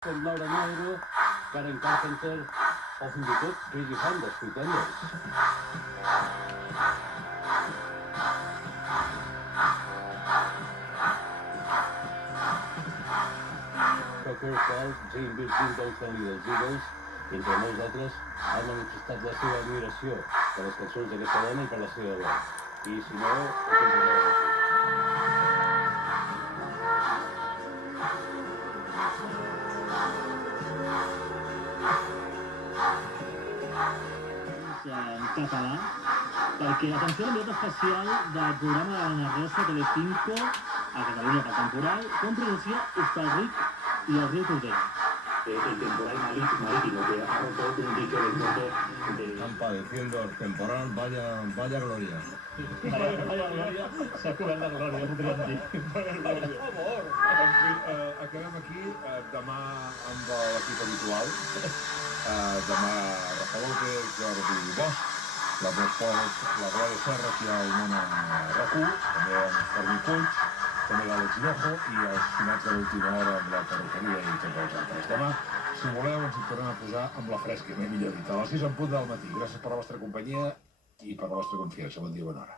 com Laura Nyro, Karen Carpenter o fins i tot Crazy Fan dels Pretenders. Tucker, Falk, Jane Birkin, Don Henley dels Eagles, i entre molts altres, han manifestat la seva admiració per les cançons d'aquesta dona i per la seva veu. I si no, ho continuareu així. En català, perquè atenció a l'enviat especial del programa de la Narrosa Telecinco a Catalunya per temporal, com pronuncia Hostalric y el río Tordera. El temporal marítimo que ha roto un dique del mundo de... Están padeciendo el temporal, vaya gloria. Vaya glòria, s'ha cobert la glòria, podríem dir. Per favor. En fi, acabem aquí, demà amb l'equip habitual. Demà Rafa López, Jordi Bosch, la Bosch, la Glòria Serra, aquí al món en RAC1, també en Fermí Puig, també l'Àlex Nojo i els finats de l'última hora amb la perruqueria i tots els altres. Demà, si voleu, ens hi tornem a posar amb la fresca, millor dit, a les 6 en punt del matí. Gràcies per la vostra companyia i per la vostra confiança. Bon dia, bona hora.